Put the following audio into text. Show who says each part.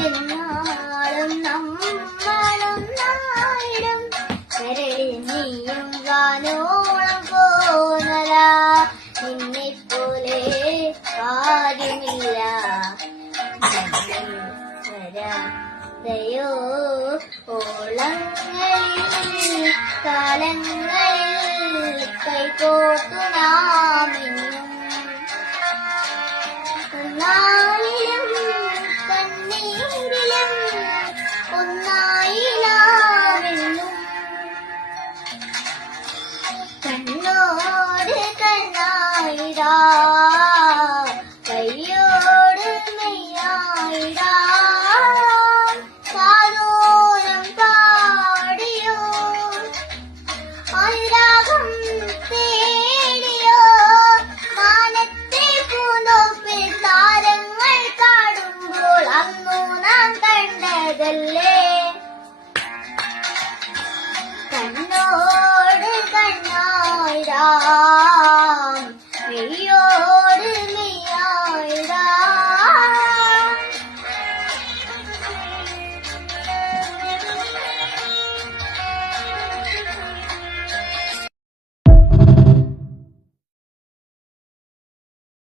Speaker 1: എന്നാളും നമ്മളൊന്നായിടും കരളിൽ നീയും വാനോളം പോന്നല. നിന്നെപ്പോലെ കാര്യമില്ല. വരാതയോ ഓളങ്ങളിൽ കാലങ്ങളിൽ കൈകോർത്തു നാമെന്നും മെയ്യായിടാ പാടിയോ തേടിയോ. താരങ്ങൾ കാടുമ്പോൾ അന്നു നാം കണ്ടതല്ലേ? കണ്ണോട് കണ്ണായിരാ 哟